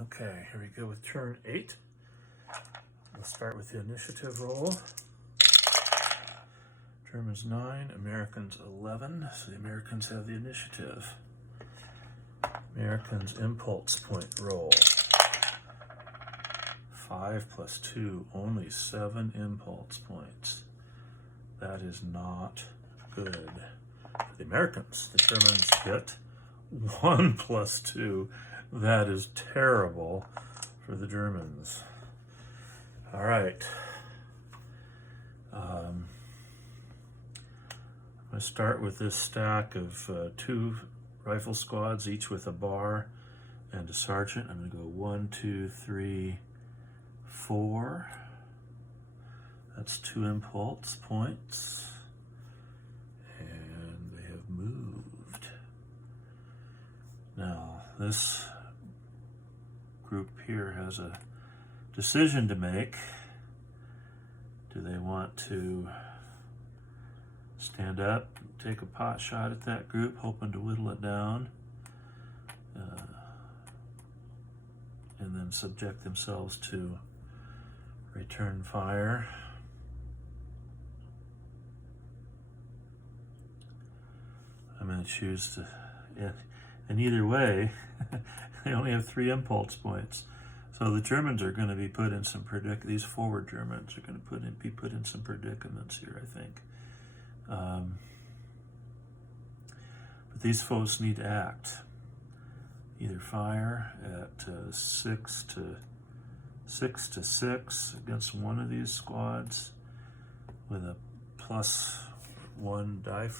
Okay, here we go with turn 8. We'll start with the initiative roll. Germans 9, Americans 11, so the Americans have the initiative. Americans impulse point roll. 5 plus 2, only 7 impulse points. That is not good for the Americans. The Germans get 1 plus 2. That is terrible for the Germans. All right. I'm going to start with this stack of 2 rifle squads, each with a bar and a sergeant. I'm going to go 1, 2, 3, 4. That's 2 impulse points. And they have moved. Now, this group here has a decision to make. Do they want to stand up, take a pot shot at that group, hoping to whittle it down, and then subject themselves to return fire? I'm going to choose to, and either way, they only have 3 impulse points. So the Germans are going to be put in some these forward Germans are going to be put in some predicaments here, I think. But these folks need to act. Either fire at 6 to 6 against one of these squads with a +1 die.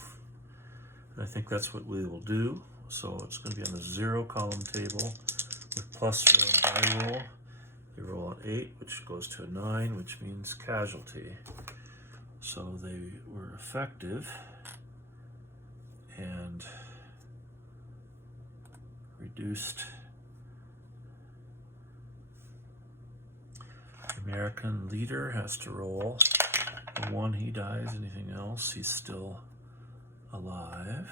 I think that's what we will do. So it's going to be on the 0 column table with +1 die roll. They roll an 8, which goes to a 9, which means casualty. So they were effective and reduced. The American leader has to roll a 1, he dies. Anything else, he's still alive.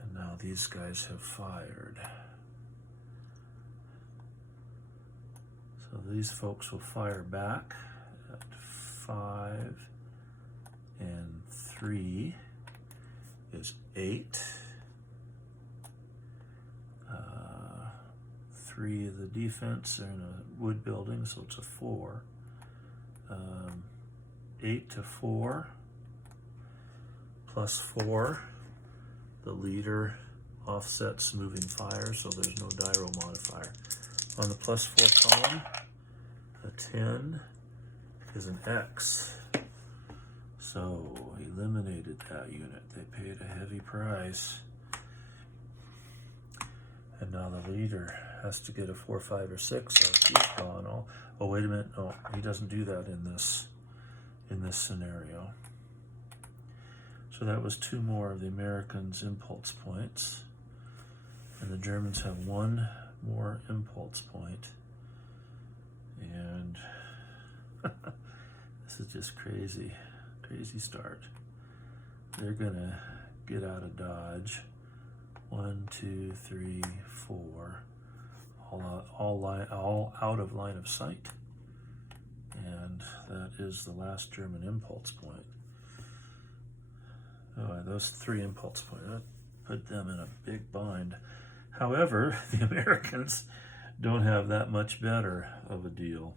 And now these guys have fired. So these folks will fire back at 5 and 3 is 8. 3 of the defense, they're in a wood building, so it's a 4. 8 to 4 +4. The leader offsets moving fire, so there's no die roll modifier. On the +4 column, a 10 is an X. So eliminated that unit. They paid a heavy price. And now the leader has to get a 4, 5, or 6, or he's gone. Oh, wait a minute. No, he doesn't do that in this scenario. So that was 2 more of the Americans' impulse points. And the Germans have 1 more impulse point. And this is just crazy start. They're gonna get out of Dodge. 1, 2, 3, 4, all out of line of sight. And that is the last German impulse point. Oh, those 3 impulse points, that put them in a big bind. However, the Americans don't have that much better of a deal.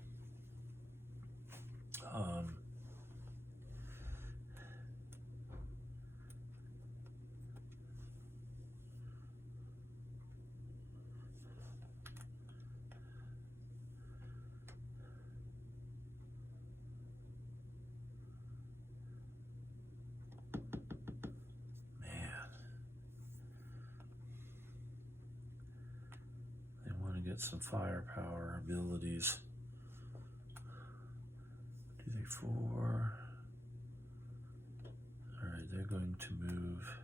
Get some firepower abilities. 2, 3, 4. All right, they're going to move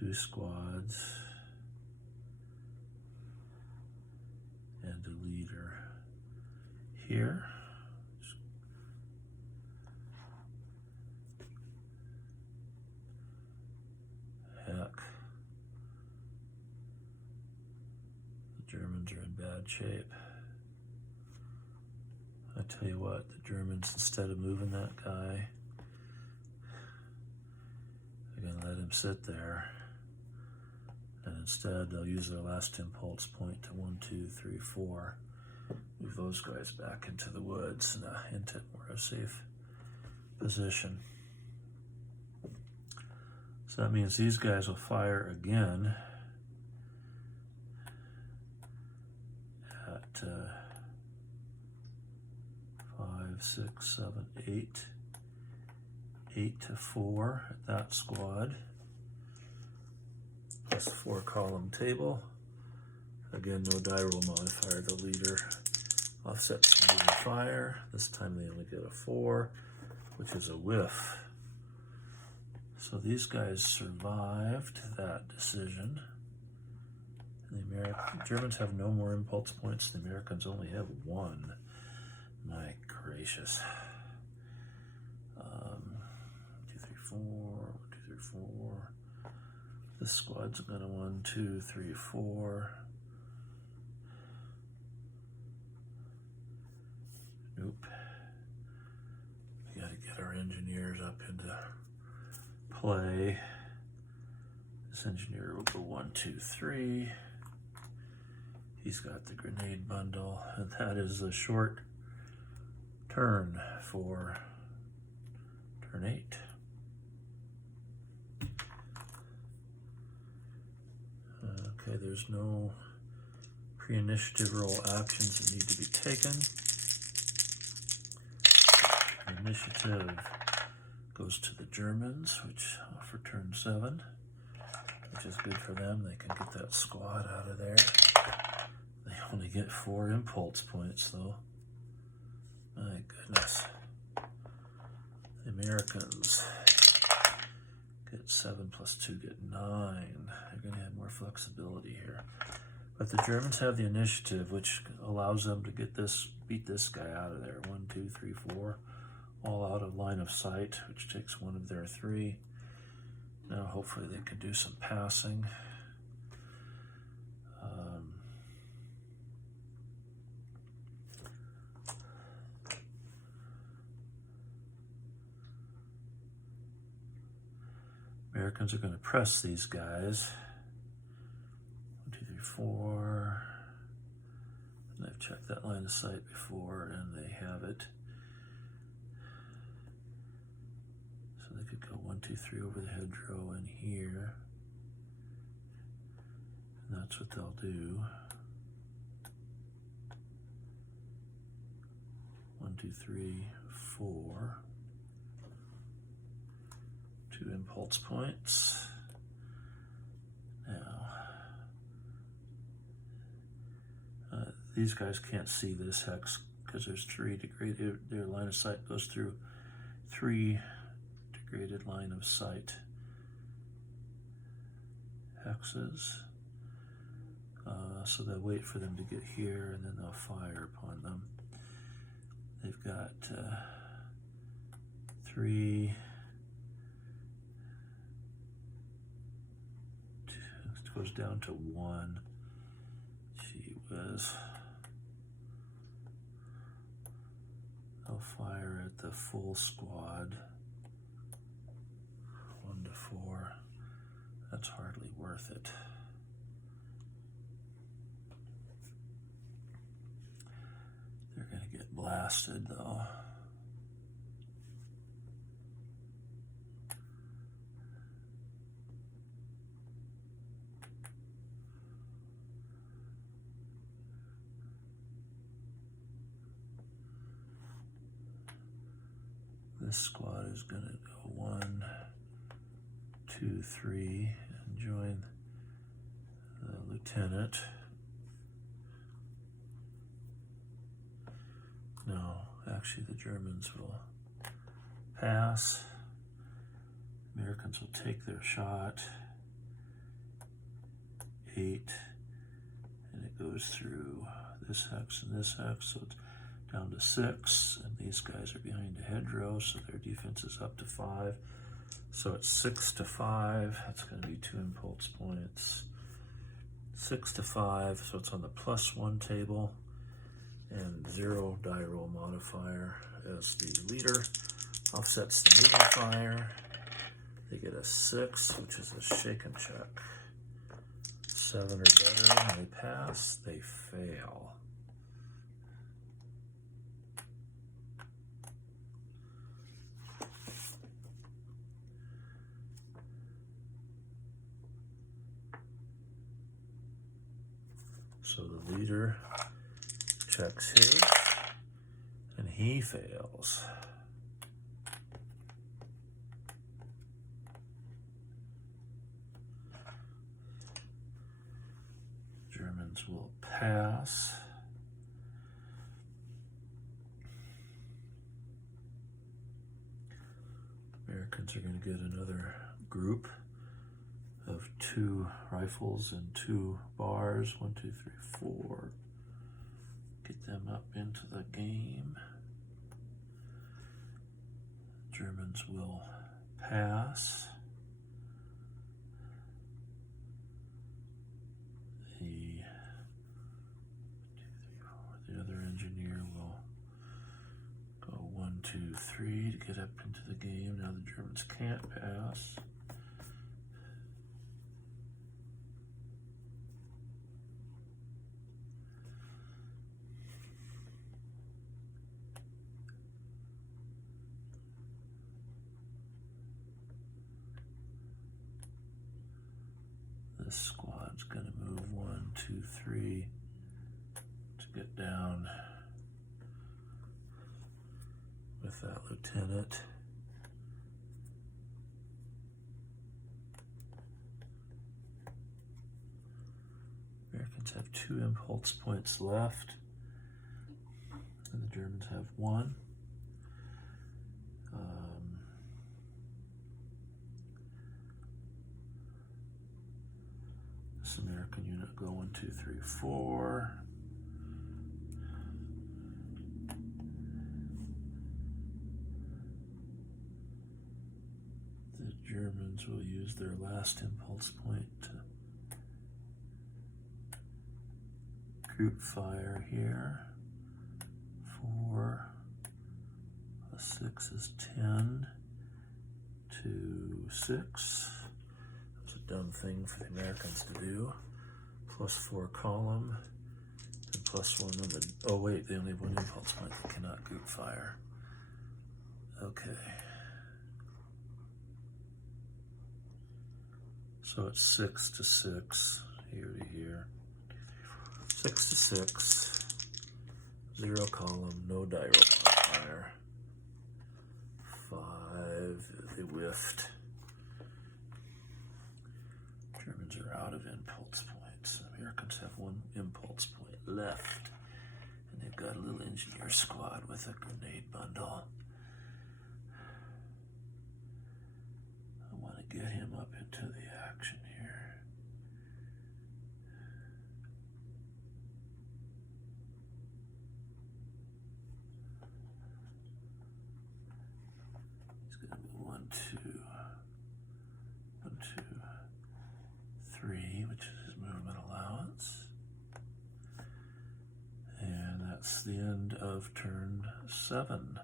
2 squads and a leader here. heck? The Germans are in bad shape. I tell you what, the Germans, instead of moving that guy, they're going to let him sit there. And instead, they'll use their last impulse point to 1, 2, 3, 4. Move those guys back into the woods and into more a safe position. So that means these guys will fire again at 5, 6, 7, 8. 8 to 4 at that squad. Plus 4 column table. Again, no die roll modifier. The leader offsets the leader fire. This time they only get a 4, which is a whiff. So these guys survived that decision. And the Germans have no more impulse points. The Americans only have 1. My gracious. 2, 3, 4. 1, 2, 3, 4. This squad's gonna 1, 2, 3, 4. Nope. We gotta get our engineers up into play. This engineer will go 1, 2, 3. He's got the grenade bundle, and that is a short turn for turn 8. Okay, there's no pre-initiative roll actions that need to be taken. Initiative goes to the Germans, which for turn 7, which is good for them. They can get that squad out of there. They only get 4 impulse points, though. My goodness. The Americans get 7 plus 2 get 9. They're going to have more flexibility here. But the Germans have the initiative, which allows them to get this, beat this guy out of there. 1, 2, 3, 4. All out of line of sight, which takes 1 of their 3. Now hopefully they can do some passing. Americans are going to press these guys. 1, 2, 3, 4. And I've checked that line of sight before, and they have it. So they could go 1, 2, 3 over the hedgerow in here. And that's what they'll do. 1, 2, 3, 4. 2 impulse points. Now, these guys can't see this hex because there's 3 degraded. Their line of sight goes through 3 degraded line of sight hexes. So they'll wait for them to get here and then they'll fire upon them. They've got 3. It goes down to 1. Gee whiz. They'll fire at the full squad. 1 to 4. That's hardly worth it. They're going to get blasted though. This squad is going to go 1, 2, 3 and join the lieutenant. No, actually the Germans will pass. Americans will take their shot. 8, and it goes through this hex and this hex, so it's down to 6, and these guys are behind the hedgerow, so their defense is up to 5. So it's 6 to 5. That's going to be 2 impulse points. 6 to 5, so it's on the +1 table, and 0 die roll modifier as the leader. Offsets the moving fire. They get a 6, which is a shake and check. 7 or better, they pass, they fail. So the leader checks his, and he fails. Germans will pass. Americans are going to get another group of 2 rifles and 2 bars. 1, 2, 3, 4. Get them up into the game. Germans will pass. The other engineer will go 1, 2, 3 to get up into the game. Now the Germans can't pass. This squad's going to move 1, 2, 3 to get down with that lieutenant. Americans have 2 impulse points left, and the Germans have 1. This American unit go 1, 2, 3, 4. The Germans will use their last impulse point to group fire here. 4 plus 6 is 10 to 6. That's a dumb thing for the Americans to do. +4 column and +1 on the, oh wait, they only have 1 impulse point. They cannot group fire. Okay. So it's 6 to 6, here to here. 6 to 6, 0 column, no die roll modifier. 5, they whiffed. Germans are out of impulse points. Americans have 1 impulse point left. And they've got a little engineer squad with a grenade bundle. I want to get him up into the action here. He's going to be 1, 2, 1, 2, 3, which is his movement allowance. And that's the end of turn 7.